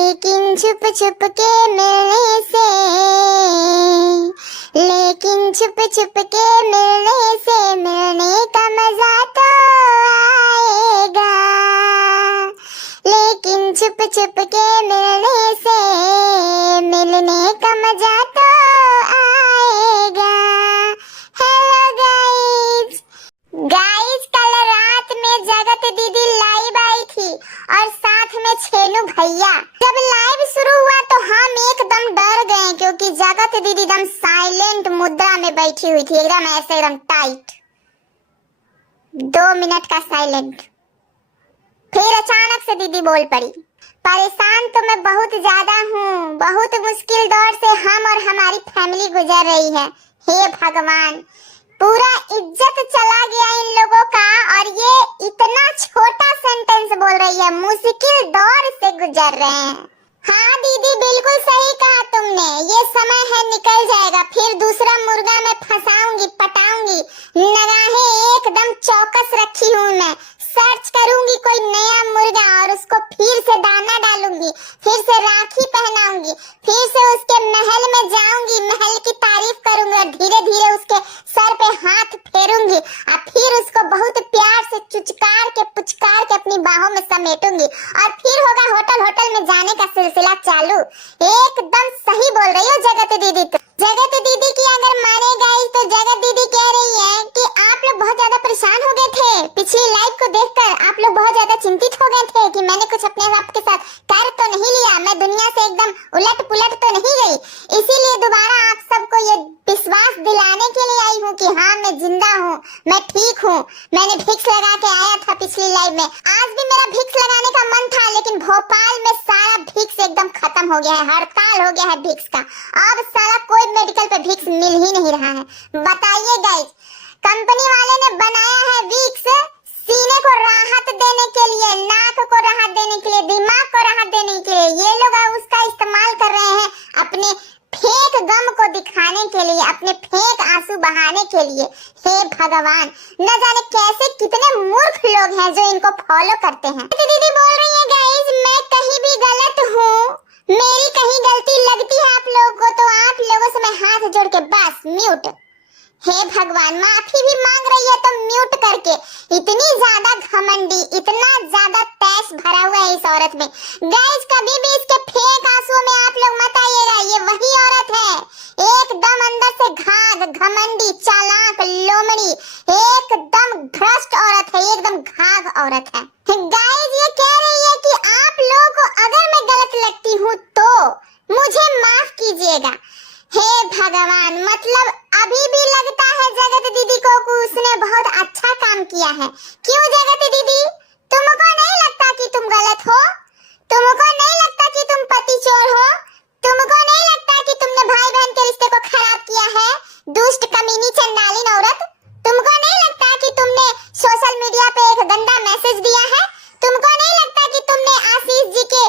लेकिन छुप छुप के मिलने से, लेकिन छुप छुप के मिलने से मिलने का मजा तो आएगा, लेकिन छुप छुप के मिलने से मिलने का मजा तो आएगा। हेलो गाइस, कल रात में जगत दीदी लाइव आई थी और साथ में छेनू भैया। जब लाइव शुरू हुआ तो हम एकदम डर गए क्योंकि जगत दीदी एकदम साइलेंट मुद्रा में बैठी हुई थी, एकदम ऐसे एकदम टाइट, 2 मिनट का साइलेंट। फिर अचानक से दीदी बोल पड़ी। परेशान तो मैं बहुत ज्यादा हूँ, बहुत मुश्किल दौर से हम और हमारी फैमिली गुजर रही है। हे भगवान, पूरा इज्जत चला गया इन लोगों का और ये इतना छोटा सेंटेंस बोल रही है, मुश्किल दौर से गुजर रहे हैं। हाँ दीदी, बिल्कुल सही कहा तुमने, ये समय है निकल जाएगा, फिर दूसरा मुर्गा मैं फंसाऊंगी, पटाऊंगी। निगाहें एकदम चौकस रखी हूँ मैं, सर्च करूंगी कोई नया मुर्गा और उसको फिर से दाना डालूंगी, फिर से राखी पहनाऊंगी, फिर से उसके महल में जाऊंगी, महल की तारीफ करूंगी और धीरे धीरे उसके सर पे हाथ फेरूंगी और फिर उसको बहुत प्यार से चुचकार के पुचकार के अपनी बाहों में समेटूंगी और फिर होगा होटल में जाने का सिलसिला चालू। एकदम सही बोल रही हो जगत दीदी। तो जगत दीदी की अगर माने गई तो जगत दीदी कह रही है कि आप लोग बहुत ज्यादा परेशान हो गए थे पिछली लाइव को देखकर, आप लोग बहुत ज्यादा चिंतित हो गए थे कि मैंने कुछ अपने आप के साथ कर तो नहीं लिया, मैं दुनिया से एकदम उलट पुलट तो नहीं गई। इसीलिए दोबारा आप सबको ये विश्वास दिलाने के लिए आई हूँ कि हाँ मैं जिंदा हूँ, मैं ठीक हूँ। मैंने भिक्स लगा के आया था पिछली लाइव में, आज भी मेरा भिक्स लगाने का मन था लेकिन भोपाल में सारा भिक्स एकदम खत्म हो गया है, हड़ताल हो गया है भिक्स का। अब सारा कोई मेडिकल पे भिक्स मिल ही नहीं रहा है। बताइए गाइस, कंपनी वाले ने बनाया है विक्स सीने को राहत देने के लिए, नाक को राहत देने के लिए, दिमाग को राहत देने के लिए। ये लोग उसका इस्तेमाल कर रहे हैं अपने फेक गम को दिखाने के लिए, अपने फेक आंसू बहाने के लिए। हे भगवान, न जाने कैसे कितने मूर्ख लोग हैं जो इनको फॉलो करते हैं। दीदी बोल रही है गाइस, मैं कहीं भी गलत हूँ, मेरी कहीं गलती लगती है आप लोगों को तो आप लोगों से मैं हाथ जोड़ के बस म्यूट। हे भगवान, माफी भी मांग रही है तो म्यूट करके। इतनी ज्यादा घमंडी, इतना ज्यादा तैश भरा हुआ है इस औरत में। गाइस, कभी भी इसके फेक आंसुओं में आप लोग मत आइएगा, ये वही औरत है, एकदम अंदर से घाघ, घमंडी, चालाक, लोमड़ी, एकदम भ्रष्ट औरत है, एकदम घाघ औरत है। गाइस, ये कह रही है कि आप लोगों को अगर मैं गलत लगती हूँ तो मुझे माफ कीजिएगा। हे भगवान, मतलब अभी भी लगता है जगत दीदी को कि उसने बहुत अच्छा काम किया है। क्यों जगत दीदी, तुमको नहीं लगता कि तुम गलत हो? तुमको नहीं लगता कि तुम पति चोर हो? तुमको नहीं लगता कि तुमने भाई बहन के रिश्ते को खराब किया है? दुष्ट, कमीनी, चंडालीन औरत, तुमको नहीं लगता कि तुमने सोशल मीडिया पे एक गंदा मैसेज दिया है? तुमको नहीं लगता कि तुमने आशीष जी के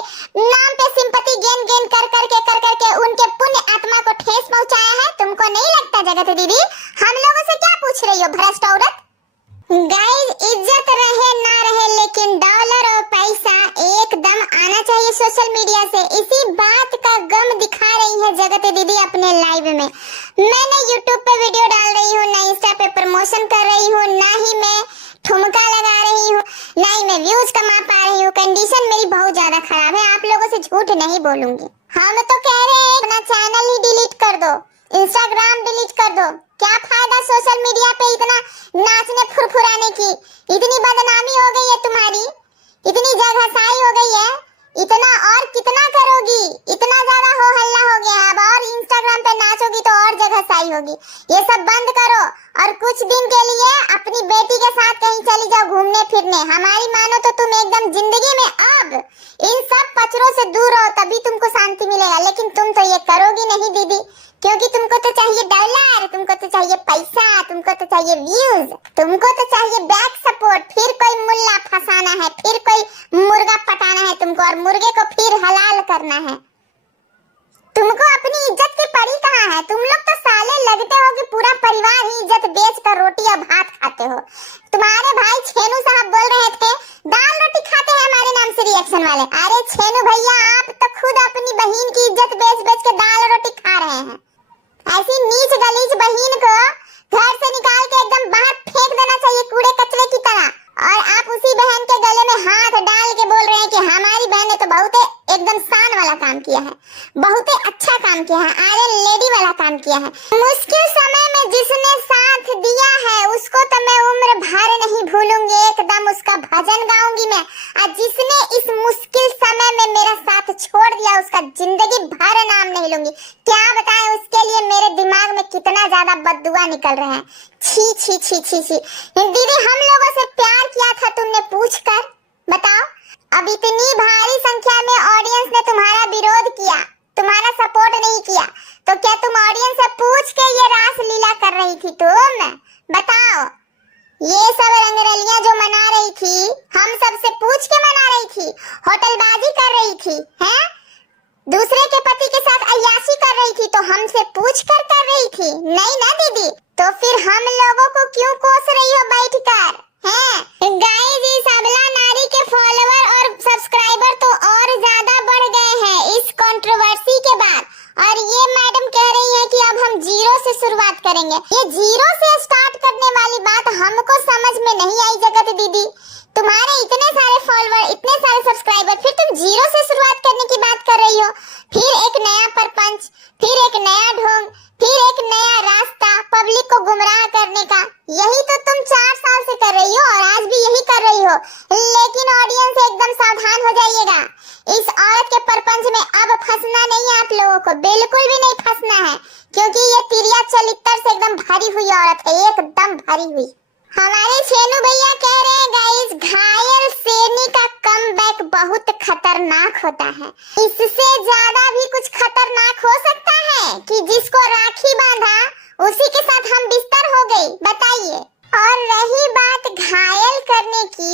नाम पे सिंपैथी गेन कर करके उनके पुण्य आत्मा को ठेस पहुंचाया है? तुमको नहीं लगता जगत दीदी? हम लोगों से क्या पूछ रही हो भ्रष्ट औरत? गाइस, इज्जत रहे ना रहे लेकिन डॉलर और पैसा एकदम आना चाहिए सोशल मीडिया से। इसी बात का गम दिखा रही है जगत दीदी अपने लाइव में। मैं ना यूट्यूब पे वीडियो डाल रही हूँ, ना इंस्टा पे प्रमोशन कर रही हूँ, ना ही मैं ठुमका लगा रही हूँ, ना ही मैं व्यूज कमा पा रही हूँ। कंडीशन मेरी बहुत ज्यादा खराब है, आप लोगों से झूठ नहीं बोलूंगी। हम तो कह रहे हैं अपना चैनल ही डिलीट कर दो, इंस्टाग्राम डिलीट कर दो। क्या फायदा सोशल मीडिया पे इतना नाचने फुरफुराने की? इतनी बदनामी हो गई है तुम्हारी, इतनी जगहसाई हो गई है, इतना और कितना करोगी? इतना ज्यादा हो हल्ला हो गया, अब और इंस्टाग्राम पे नाचोगी तो और जगहसाई होगी। ये सब बंद करो और कुछ दिन के लिए अपनी बेटी के साथ कहीं चली जाओ घूमने फिरने। हमारी मानो तो तुम एकदम जिंदगी में अब इन सब पचड़ों से दूर रहो, तभी तुमको शांति मिलेगा। लेकिन तुम तो ये करोगी नहीं दीदी, क्योंकि तुमको तो चाहिए डॉलर, तुमको तो चाहिए पैसा, तुमको तो चाहिए व्यूज, तुमको तो चाहिए बैक सपोर्ट, फिर कोई मुल्ला फंसाना है, फिर कोई मुर्गा पटाना है तुमको और मुर्गे को फिर हलाल करना है। तुमको अपनी इज्जत की पड़ी कहाँ है? तुम लोग तो साले लगते हो कि पूरा परिवार ही इज्जत बेच कर रोटी और भात खाते हो। तुम्हारे भाई छेनू साहब बोल रहे थे दाल रोटी खाते हैं हमारे नाम से रिएक्शन वाले। अरे छेनू भैया, आप तो खुद बहन की इज्जत बेच बेच के दाल रोटी खा रहे हैं। ऐसी नीच गलीज बहन को घर से निकाल के एकदम बाहर फेंक देना चाहिए कूड़े कचरे की तरह। और आप उसी बहन के गले में हाथ डाल के बोल रहे हैं कि हमारी बहन ने तो बहुत एकदम शान वाला काम किया है, बहुत अच्छा काम किया है, आयरन लेडी वाला काम किया है। मुश्किल समय में जिसने साथ दिया है उसको तो मैं उम्र भर नहीं भूलूंगी, एकदम उसका भजन गाऊंगी मैं। और जिसने इस मुश्किल समय में मेरा साथ छोड़ दिया उसका जिंदगी भर नाम नहीं लूंगी। क्या बताएं उसके लिए मेरे दिमाग में कितना ज्यादा बददुआ निकल रहा है। छी छी छी छी छी। दीदी हम लोगों से प्यार किया था तुमने पूछ कर बताओ। अब इतनी भारी संख्या में ऑडियंस ने तुम्हारा विरोध किया, तुम्हारा सपोर्ट नहीं किया, तो क्या तुम ऑडियंस से पूछ के ये रास लीला कर रही थी तुम? बताओ। ये सब रंगरलियां जो मना रही थी हम सबसे पूछ के मना रही थी, होटलबाजी कर रही थी, हैं? दूसरे के पति के साथ अय्याशी कर रही थी तो हमसे पूछ कर रही थी, नहीं ना दीदी? तो फिर हम लोगों को क्यों कोस रही हो बैठकर, हैं? गाइस इस अबला नारी के फॉलोवर और सब्सक्राइबर तो और ज्यादा बढ़ गए हैं इस कंट्रोवर्सी के बाद। और ये मैडम कह रही है कि अब हम जीरो से शुरुआत करेंगे। ये जीरो से स्टार्ट करने वाली बात हमको समझ में नहीं आई जगत दीदी। तुम्हारे इतने सारे फॉलोवर, इतने सारे सब्सक्राइबर, फिर तुम जीरो से शुरुआत करने की बात कर रही हो। फिर एक नया परपंच, फिर एक नया ढोंग, फिर एक नया रास्ता पब्लिक को गुमराह करने का। यही तो तुम 4 साल से कर रही हो और आज भी यही कर रही हो। लेकिन ऑडियंस एकदम सावधान हो जाइएगा, इस औरत के परपंच में अब फंसना नहीं है आप लोगों को, बिल्कुल भी नहीं फंसना है, क्योंकि ये तिरिया चरित्र से एकदम भरी हुई औरत है, एकदम भरी हुई। हमारे छेनू भैया कह रहे हैं गाइस घायल शेरनी का कमबैक बहुत खतरनाक होता है। इससे ज्यादा भी कुछ खतरनाक हो सकता है कि जिसको राखी बांधा उसी के साथ हम बिस्तर हो गई, बताइए। और रही बात घायल करने की,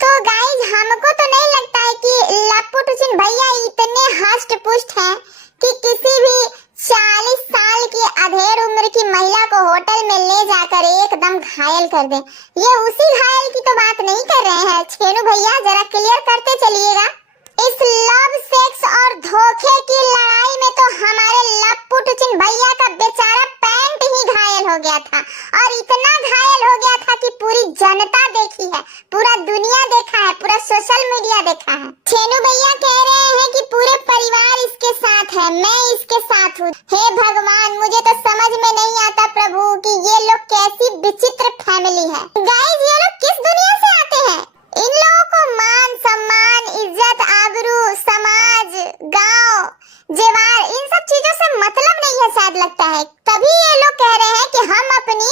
तो गाइस हमको तो नहीं लगता है कि लप्पू टुचिन भैया इतने हष्ट पुष्ट हैं कि किसी भी 40 साल की अधेड़ उम्र की महिला को होटल में ले जाकर एकदम घायल कर दे। ये उसी घायल की तो बात नहीं कर रहे हैं छेनू भैया, जरा क्लियर करते चलिएगा। इस लव सेक्स और धोखे की लड़ाई में तो हमारे लप्पू टुचिन भैया का बेचारा पैंट ही घायल हो गया था, और इतना घायल हो गया था कि पूरी जनता देखी है, पूरा दुनिया देखा है, पूरा सोशल मीडिया देखा है। छेनू भैया कह रहे हैं कि पूरे परिवार इसके साथ है, मैं इसके साथ हूँ। हे भगवान, मुझे तो समझ में नहीं आता प्रभु कि ये लोग कैसी विचित्र फैमिली है। गाइस ये लोग किस दुनिया से आते हैं? इन लोगों को मान सम्मान, इज्जत, आबरू, समाज, गांव, जेवार, इन सब चीजों से मतलब नहीं है शायद लगता है। तभी ये लोग कह रहे हैं कि हम अपनी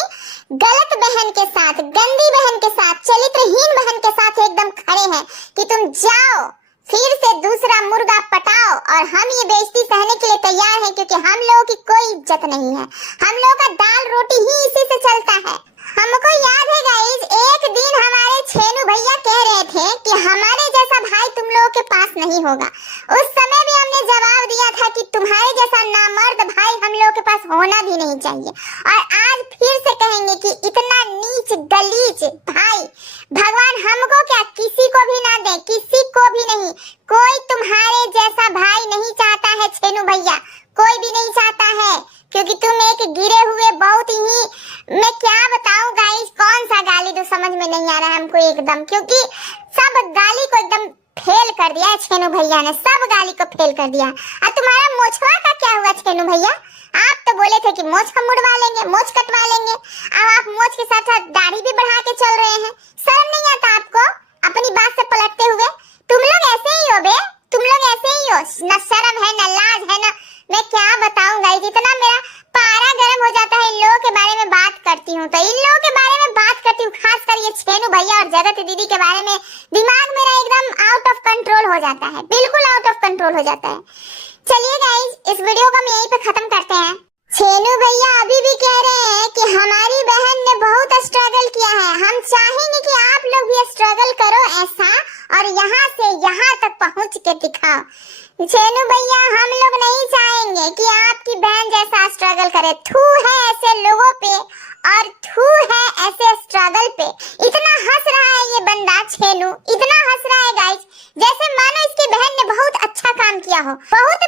गलत बहन के साथ, गंदी बहन के साथ, चरित्रहीन बहन के साथ एकदम खड़े हैं कि तुम जाओ फिर से दूसरा मुर्गा पटाओ, और हम ये बेइज्जती सहने के लिए तैयार हैं क्योंकि हम लोगों की कोई इज्जत नहीं है। हम लोगों का दाल रोटी ही इसी से चलता है। हमको याद है गाइस, एक दिन हमारे छेनू भैया कह रहे थे कि हमारे जैसा भाई तुम लोगों के पास नहीं होगा। उस समय भी हमने जवाब दिया था कि तुम्हारे जैसा नामर्द भाई हम लोगों के पास होना भी नहीं चाहिए। और आज फिर से कहेंगे कि इतना नीच गलीज भाई भगवान हमको क्या, किसी को भी ना दे, किसी को भी नहीं। कोई तुम्हारे जैसा भाई नहीं चाहता है छेनू भैया, कोई भी नहीं चाहता है, क्योंकि तुम एक गिरे हुए बहुत ही, मैं क्या बताऊं गाइस, कौन सा गाली तो समझ में नहीं आ रहा है हमको एकदम, क्योंकि सब गाली को एकदम फेल कर दिया है छेनू भैया ने, सब गाली को फेल कर दिया। और तुम्हारा मोछवा का क्या हुआ छेनू भैया? आप तो बोले थे कि मोछ हम मुड़वा लेंगे, मोछ कटवा लेंगे, अब आप मोछ के साथ साथ दाढ़ी भी बढ़ा के चल रहे हैं। शर्म नहीं आता आपको अपनी बात से पलटते हुए? तुम लोग ऐसे ही हो बे, तुम लोग ऐसे ही हो, न शर्म है न लाज है, न मैं क्या बताऊं गाइस, इतना मेरा पारा गर्म हो जाता है इन लोगों के बारे में बात करती हूँ तो। इन लोगों के बारे में बात करती हूँ, खास कर ये छेनू भैया और जगत दीदी के बारे में दिमाग मेरा एकदम आउट ऑफ कंट्रोल हो जाता है, बिल्कुल आउट ऑफ कंट्रोल हो जाता है। चलिए गाइस, इस वीडियो को हम यहीं पे खत्म करते हैं। छेनू भैया अभी भी कह रहे हैं कि हमारी बहन ने बहुत स्ट्रगल किया है, हम चाहेंगे कि आप लोग भी स्ट्रगल करो ऐसा, और यहाँ से यहाँ तक पहुँच के दिखाओ। छेनू भैया हम लोग नहीं चाहेंगे कि आपकी बहन जैसा स्ट्रगल करे। थू है ऐसे लोगों पे और थू है ऐसे स्ट्रगल पे। इतना हंस रहा है ये बंदा छेनू, इतना हंस रहा है गाइस, जैसे मानो इसकी बहन ने बहुत अच्छा काम किया हो, बहुत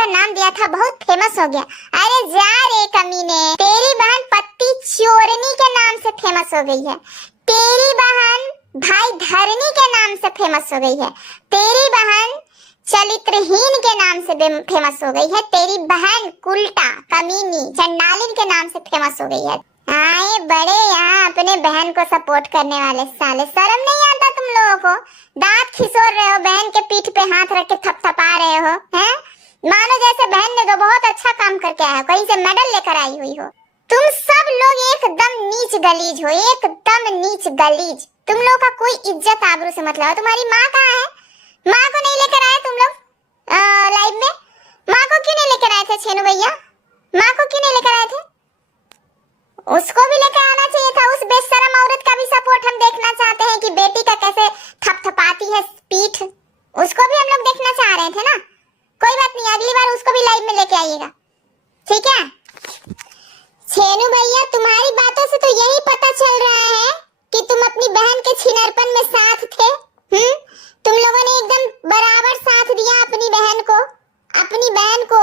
का नाम दिया था, बहुत फेमस हो गया। अरे जा रे कमीने, तेरी बहन पत्ती चोरनी के नाम से फेमस हो गई है, तेरी बहन भाई धरनी के नाम से फेमस हो गई है, तेरी बहन चरित्रहीन के नाम से फेमस हो गई है, तेरी बहन उल्टा कमीनी चंडालिन के नाम से फेमस हो गई है। आए बड़े यहाँ अपने बहन को सपोर्ट करने वाले साले, शर्म नहीं आता तुम लोगों को? दांत खिसोर रहे हो, बहन के पीठ पे हाथ रख के थपथपा रहे हो, हैं? मानो जैसे बहन ने तो बहुत अच्छा काम करके आया, कहीं से मेडल लेकर आई हुई हो। तुम सब लोग एकदम नीच गलीज हो, एकदम नीच गलीज। तुम लोग का कोई इज्जत आबरू से मतलब है। तुम्हारी माँ कहाँ है? माँ को नहीं लेकर आए तुम लोग लाइव में? माँ को क्यों नहीं लेकर आए थे छेनू भैया? माँ को क्यों नहीं लेकर आए थे? उसको भी लेकर आना चाहिए था। उस बेशरम औरत का भी सपोर्ट हम देखना चाहते हैं कि बेटी का कैसे थपथपाती है पीठ, उसको भी हम लोग देखना चाह रहे थे ना। कोई बात नहीं, अगली बार उसको भी लाइव में लेके आइएगा, ठीक है? छेनू भैया, तुम्हारी बातों से तो यही पता चल रहा है कि तुम अपनी बहन के छिनरपन में साथ थे। तुम लोगों ने एकदम बराबर साथ दिया अपनी बहन को। अपनी बहन को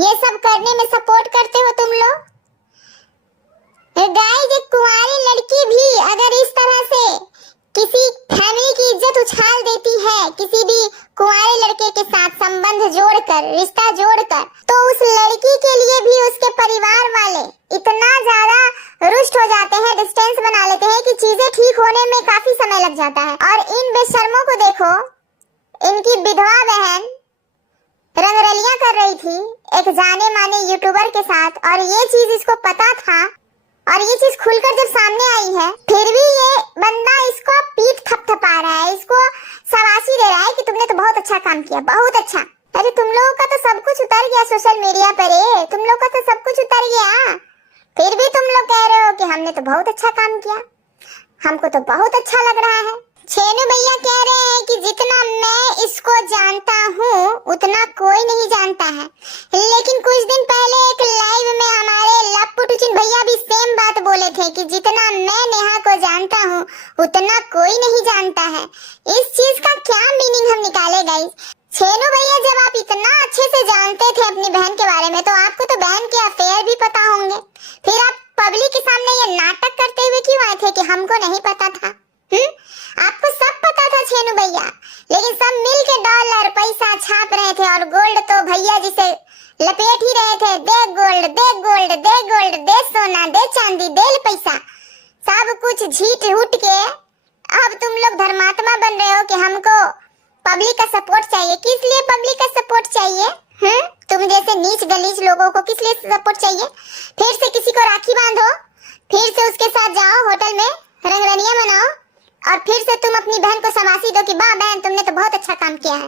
ये सब करने में सपोर्ट करते हो तुम लोग। गाइस, एक कुंवारी लड़की भी अगर इस तरह से किसी फैमिली की इज्जत उछाल देती है, किसी भी कुंवारे लड़के के साथ संबंध जोड़कर, रिश्ता जोड़कर, तो उस लड़की के लिए भी उसके परिवार वाले इतना ज्यादा रुष्ट हो जाते हैं, डिस्टेंस बना लेते हैं कि चीजें ठीक होने में काफी समय लग जाता है। और इन बेशर्मों को देखो, इनकी विधवा बहन रंगरलियां कर रही थी एक जाने माने यूट्यूबर के साथ, और ये चीज इसको पता था, और ये चीज खुलकर जब सामने आई है, फिर भी ये बंदा इसको पीठ थपथपा रहा है, इसको शाबाशी दे रहा है कि तुमने तो बहुत अच्छा काम किया, बहुत अच्छा। अरे तुम लोगों का तो सब कुछ उतर गया सोशल मीडिया पर, तुम लोगों का तो सब कुछ उतर गया, फिर भी तुम लोग कह रहे हो कि हमने तो बहुत अच्छा काम किया, हमको तो बहुत अच्छा लग रहा है। छेनू भैया कह रहे हैं कि जितना मैं इसको जानता हूँ उतना कोई नहीं जानता है, लेकिन कुछ दिन पहले एक लाइव में हमारे लप्पू टुचिन भैया भी सेम बात बोले थे कि जितना मैं नेहा को जानता हूँ उतना कोई नहीं जानता है। इस चीज का क्या मीनिंग हम निकाले गाइस? छेनू भैया, जब आप इतना अच्छे से जानते थे अपनी बहन के बारे में, तो आपको तो बहन के अफेयर भी पता होंगे, फिर आप पब्लिक के सामने ये नाटक करते हुए क्यों आए थे कि हमको नहीं पता था? आपको सब पता था छेनू भैया, लेकिन सब मिल के डॉलर पैसा छाप रहे थे, और गोल्ड तो भैया जिसे लपेट ही रहे थे, दे गोल्ड, दे गोल्ड, दे गोल्ड, दे सोना, दे चांदी, दे पैसा, सब कुछ झीट हुट के अब तुम लोग धर्मात्मा बन रहे हो कि हमको पब्लिक का सपोर्ट चाहिए। किस लिए पब्लिक का सपोर्ट चाहिए? तुम जैसे नीच गलीज लोगों को किस लिए सपोर्ट चाहिए? फिर से किसी को राखी बांधो, फिर से उसके साथ जाओ होटल में रंगरलियां मनाओ, और फिर से तुम अपनी बहन को शाबाशी दो कि वाह बहन तुमने तो बहुत अच्छा काम किया है,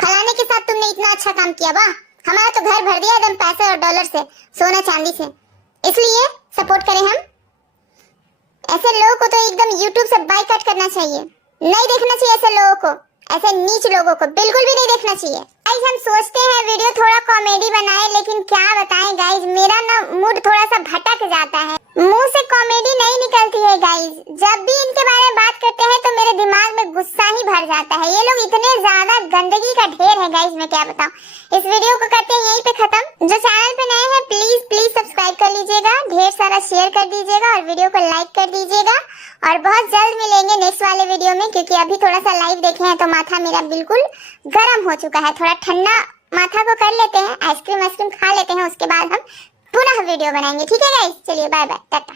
फलाने के साथ तुमने इतना अच्छा काम किया, वाह हमारा तो घर भर दिया एकदम पैसे और डॉलर से, सोना चांदी से। इसलिए सपोर्ट करें हम। ऐसे लोगों को तो एकदम यूट्यूब से बायकॉट करना चाहिए, नहीं देखना चाहिए ऐसे लोगों को, ऐसे नीच लोगों को बिल्कुल भी नहीं देखना चाहिए। गाइस, हम सोचते हैं वीडियो थोड़ा कॉमेडी बनाए, लेकिन क्या बताएं गाइस, मेरा ना मूड थोड़ा सा भटक जाता है, मुंह से कॉमेडी नहीं निकलती है गाइस। जब भी इनके बारे में बात करते हैं तो मेरे दिमाग में गुस्सा ही भर जाता है। ये लोग इतने ज्यादा गंदगी का ढेर है गाइस, मैं क्या बताऊं। इस वीडियो को करते हैं यहीं पे खत्म। जो चैनल पे नए हैं प्लीज सब्सक्राइब कर लीजिएगा, ढेर सारा शेयर कर दीजिएगा, और वीडियो को लाइक कर दीजिएगा। और बहुत जल्द मिलेंगे नेक्स्ट वाले वीडियो में, क्योंकि अभी थोड़ा सा लाइव देखे हैं तो माथा मेरा बिल्कुल गर्म हो चुका है। थोड़ा ठंडा माथा को कर लेते हैं, आइसक्रीम खा लेते हैं, उसके बाद हम पुनः वीडियो बनाएंगे, ठीक है गाइस? चलिए बाय बाय, टाटा।